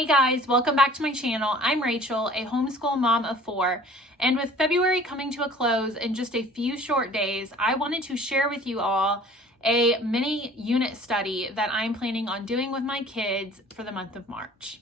Hey guys, welcome back to my channel. I'm Rachel, a homeschool mom of 4, and with February coming to a close in just a few short days, I wanted to share with you all a mini unit study that I'm planning on doing with my kids for the month of March.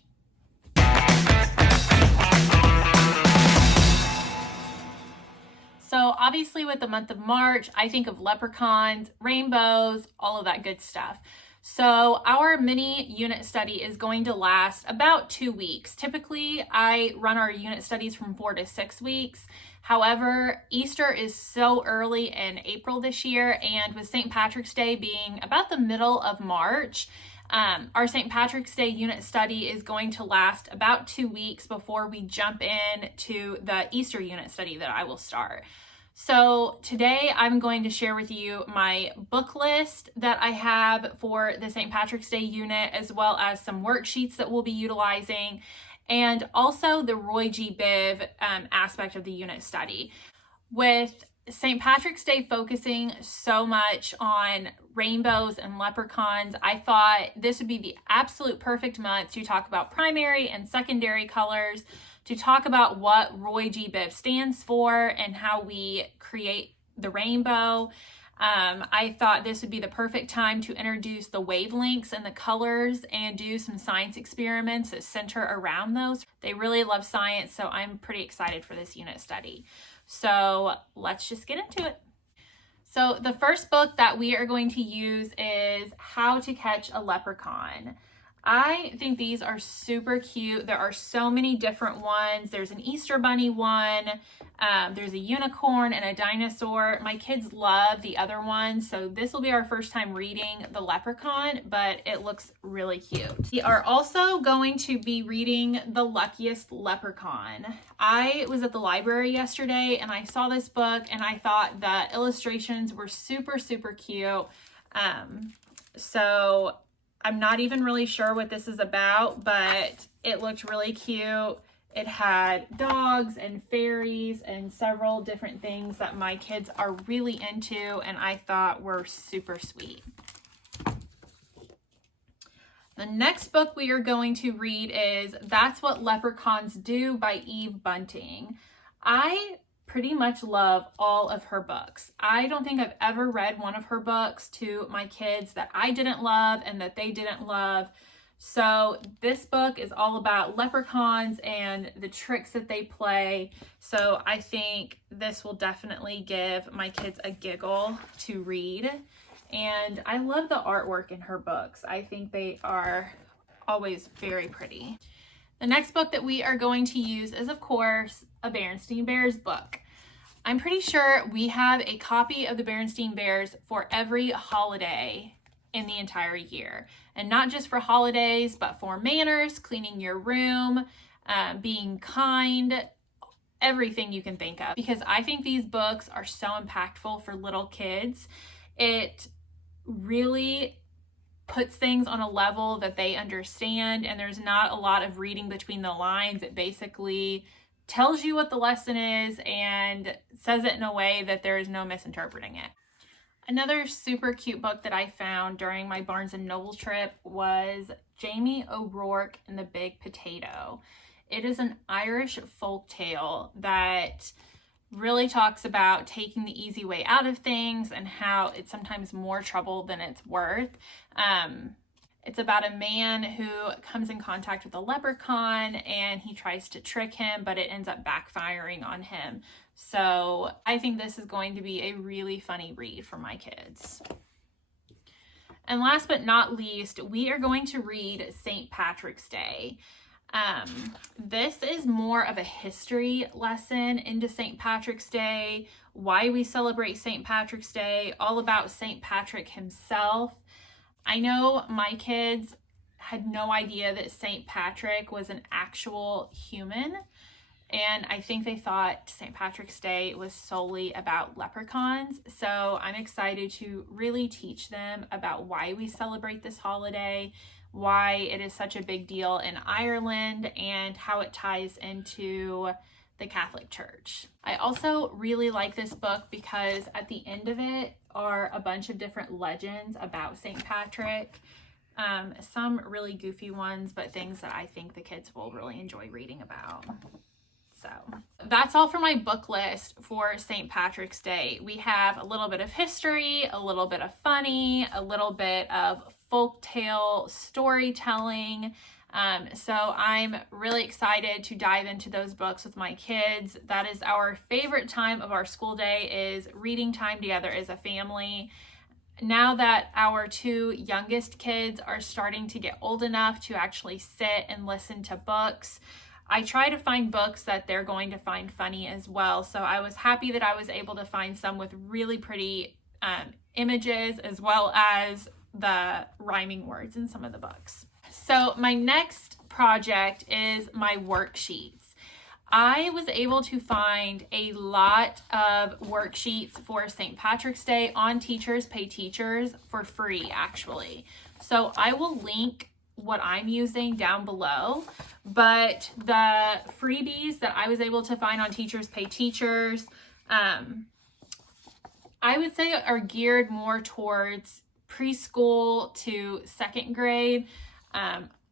So obviously with the month of March, I think of leprechauns, rainbows, all of that good stuff. So our mini unit study is going to last about 2 weeks. Typically, I run our unit studies from 4 to 6 weeks. However, Easter is so early in April this year, and with St. Patrick's Day being about the middle of March, our St. Patrick's Day unit study is going to last about 2 weeks before we jump in to the Easter unit study that I will start. So today I'm going to share with you my book list that I have for the St. Patrick's Day unit, as well as some worksheets that we'll be utilizing, and also the Roy G. Biv aspect of the unit study. With St. Patrick's Day focusing so much on rainbows and leprechauns, I thought this would be the absolute perfect month to talk about primary and secondary colors, to talk about what Roy G. Biv stands for and how we create the rainbow. I thought this would be the perfect time to introduce the wavelengths and the colors and do some science experiments that center around those. They really love science, so I'm pretty excited for this unit study. So let's just get into it. So the first book that we are going to use is How to Catch a Leprechaun. I think these are super cute. There are so many different ones. There's an Easter bunny one. There's a unicorn and a dinosaur. My kids love the other ones, so this will be our first time reading the leprechaun, but it looks really cute. We are also going to be reading The Luckiest Leprechaun. I was at the library yesterday and I saw this book and I thought the illustrations were super, super cute. So I'm not even really sure what this is about, but it looked really cute. It had dogs and fairies and several different things that my kids are really into and I thought were super sweet. The next book we are going to read is That's What Leprechauns Do by Eve Bunting. I pretty much love all of her books. I don't think I've ever read one of her books to my kids that I didn't love and that they didn't love. So this book is all about leprechauns and the tricks that they play. So I think this will definitely give my kids a giggle to read. And I love the artwork in her books. I think they are always very pretty. The next book that we are going to use is, of course, a Berenstein Bears book. I'm pretty sure we have a copy of the Berenstein Bears for every holiday in the entire year. And not just for holidays, but for manners, cleaning your room, being kind, everything you can think of. Because I think these books are so impactful for little kids. It really puts things on a level that they understand, and there's not a lot of reading between the lines. It basically tells you what the lesson is and says it in a way that there is no misinterpreting it. Another super cute book that I found during my Barnes & Noble trip was Jamie O'Rourke and the Big Potato. It is an Irish folk tale that really talks about taking the easy way out of things and how it's sometimes more trouble than it's worth. It's about a man who comes in contact with a leprechaun and he tries to trick him, but it ends up backfiring on him. So I think this is going to be a really funny read for my kids. And last but not least, we are going to read St. Patrick's Day. This is more of a history lesson into St. Patrick's Day, why we celebrate St. Patrick's Day, all about St. Patrick himself. I know my kids had no idea that St. Patrick was an actual human, and I think they thought St. Patrick's Day was solely about leprechauns. So I'm excited to really teach them about why we celebrate this holiday, why it is such a big deal in Ireland, and how it ties into the Catholic Church. I also really like this book because at the end of it are a bunch of different legends about St. Patrick. some really goofy ones, but things that I think the kids will really enjoy reading about. So that's all for my book list for St. Patrick's Day. We have a little bit of history, a little bit of funny, a little bit of folktale storytelling. So I'm really excited to dive into those books with my kids. That is our favorite time of our school day, is reading time together as a family. Now that our 2 youngest kids are starting to get old enough to actually sit and listen to books, I try to find books that they're going to find funny as well. So I was happy that I was able to find some with really pretty images, as well as the rhyming words in some of the books. So my next project is my worksheets. I was able to find a lot of worksheets for St. Patrick's Day on Teachers Pay Teachers for free, actually. So I will link what I'm using down below, but the freebies that I was able to find on Teachers Pay Teachers, I would say are geared more towards preschool to 2nd grade.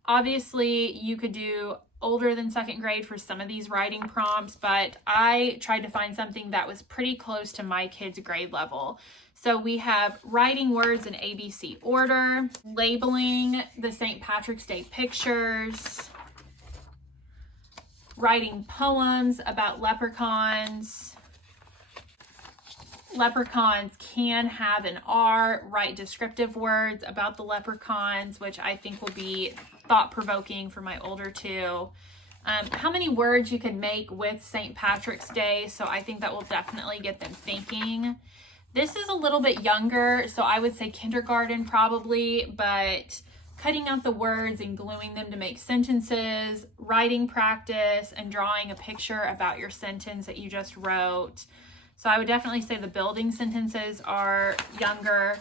Obviously you could do older than 2nd grade for some of these writing prompts, but I tried to find something that was pretty close to my kids' grade level. So we have writing words in ABC order, labeling the St. Patrick's Day pictures, writing poems about leprechauns. Leprechauns can have an R, write descriptive words about the leprechauns, which I think will be thought-provoking for my older 2. How many words you can make with St. Patrick's Day, so I think that will definitely get them thinking. This is a little bit younger, so I would say kindergarten probably, but cutting out the words and gluing them to make sentences, writing practice, and drawing a picture about your sentence that you just wrote. So I would definitely say the building sentences are younger.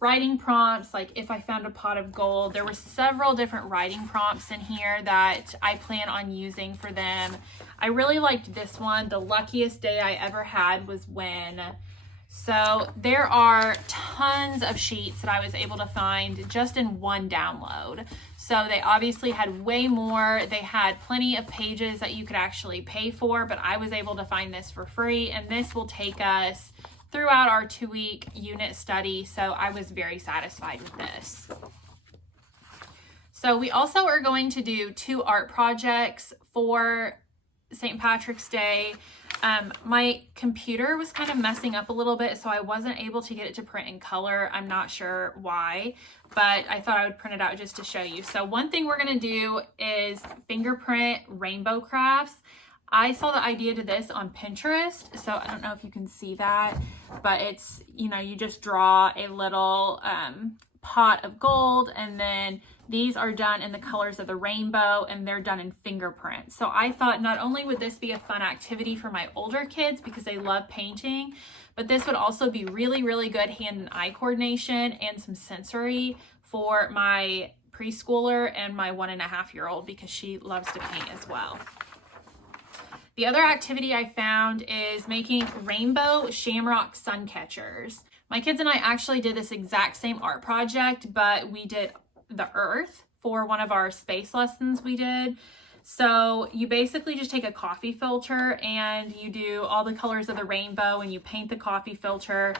Writing prompts, like if I found a pot of gold, there were several different writing prompts in here that I plan on using for them. I really liked this one. The luckiest day I ever had was when. So there are tons of sheets that I was able to find just in one download. So they obviously had way more. They had plenty of pages that you could actually pay for, but I was able to find this for free, and this will take us throughout our 2-week unit study. So I was very satisfied with this. So we also are going to do 2 art projects for St. Patrick's Day. My computer was kind of messing up a little bit, so I wasn't able to get it to print in color. I'm not sure why, but I thought I would print it out just to show you. So one thing we're going to do is fingerprint rainbow crafts. I saw the idea to this on Pinterest, so I don't know if you can see that, but it's, you just draw a little pot of gold, and then these are done in the colors of the rainbow, and they're done in fingerprint. So I thought not only would this be a fun activity for my older kids because they love painting, but this would also be really, really good hand and eye coordination and some sensory for my preschooler and my 1.5-year-old because she loves to paint as well. The other activity I found is making rainbow shamrock sun catchers. My kids and I actually did this exact same art project, but we did the earth for one of our space lessons we did. So you basically just take a coffee filter and you do all the colors of the rainbow and you paint the coffee filter.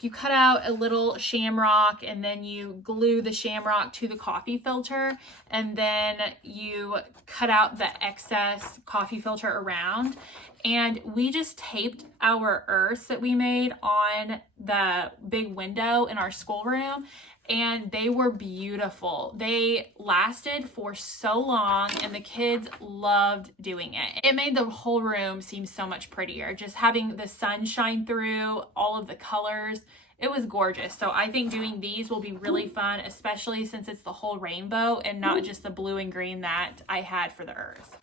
You cut out a little shamrock and then you glue the shamrock to the coffee filter, and then you cut out the excess coffee filter around. And we just taped our earths that we made on the big window in our schoolroom, and they were beautiful. They lasted for so long and the kids loved doing it. It made the whole room seem so much prettier. Just having the sun shine through all of the colors, it was gorgeous. So I think doing these will be really fun, especially since it's the whole rainbow and not just the blue and green that I had for the earth.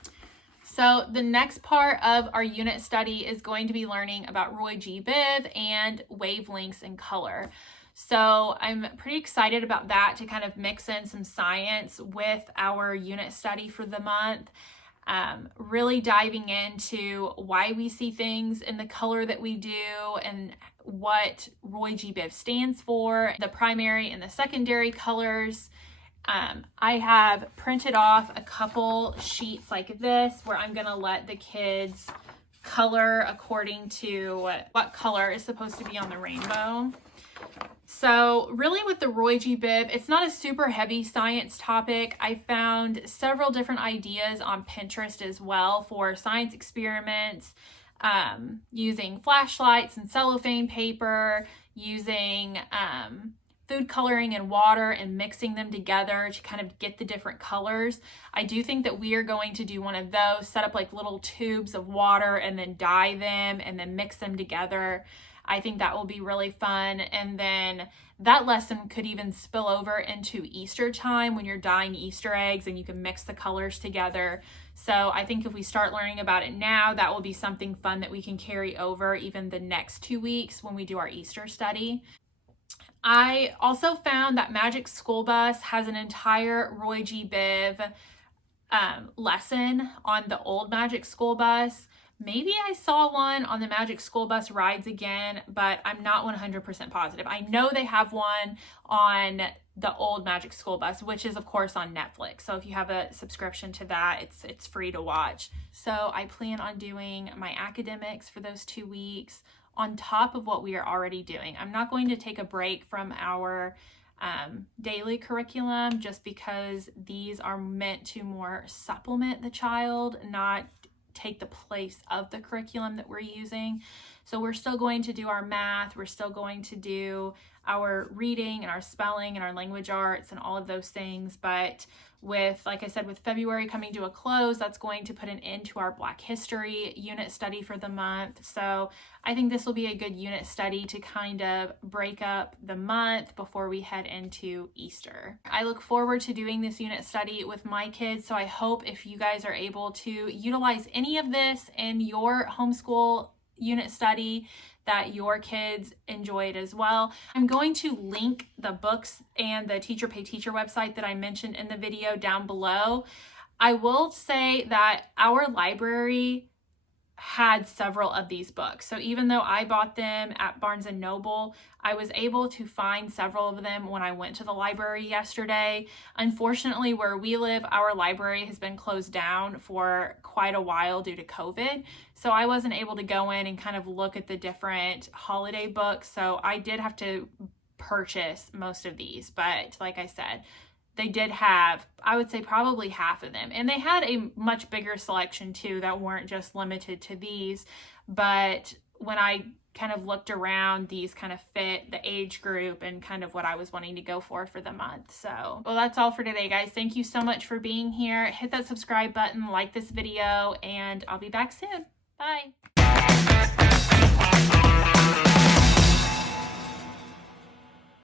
So the next part of our unit study is going to be learning about Roy G. Biv and wavelengths and color. So I'm pretty excited about that, to kind of mix in some science with our unit study for the month. really diving into why we see things in the color that we do and what Roy G. Biv stands for, the primary and the secondary colors. I have printed off a couple sheets like this where I'm going to let the kids color according to what color is supposed to be on the rainbow. So really with the Roy G. Biv, it's not a super heavy science topic. I found several different ideas on Pinterest as well for science experiments, using flashlights and cellophane paper, using food coloring and water and mixing them together to kind of get the different colors. I do think that we are going to do one of those, set up like little tubes of water and then dye them and then mix them together. I think that will be really fun. And then that lesson could even spill over into Easter time when you're dyeing Easter eggs and you can mix the colors together. So I think if we start learning about it now, that will be something fun that we can carry over even the next 2 weeks when we do our Easter study. I also found that Magic School Bus has an entire Roy G. Biv lesson on the old Magic School Bus. Maybe I saw one on the Magic School Bus Rides Again, but I'm not 100% positive. I know they have one on the old Magic School Bus, which is of course on Netflix. So if you have a subscription to that, it's free to watch. So I plan on doing my academics for those 2 weeks on top of what we are already doing. I'm not going to take a break from our daily curriculum just because these are meant to more supplement the child, not take the place of the curriculum that we're using. So we're still going to do our math, we're still going to do our reading and our spelling and our language arts and all of those things. But with, like I said, with February coming to a close, that's going to put an end to our Black History unit study for the month. So I think this will be a good unit study to kind of break up the month before we head into Easter. I look forward to doing this unit study with my kids. So I hope if you guys are able to utilize any of this in your homeschool unit study, that your kids enjoy it as well. I'm going to link the books and the Teacher Pay Teacher website that I mentioned in the video down below. I will say that our library had several of these books. So even though I bought them at Barnes & Noble, I was able to find several of them when I went to the library yesterday. Unfortunately, where we live, our library has been closed down for quite a while due to COVID. So I wasn't able to go in and kind of look at the different holiday books. So I did have to purchase most of these. But like I said, they did have, I would say, probably half of them. And they had a much bigger selection too that weren't just limited to these. But when I kind of looked around, these kind of fit the age group and kind of what I was wanting to go for the month. So, well, that's all for today, guys. Thank you so much for being here. Hit that subscribe button, like this video, and I'll be back soon. Bye.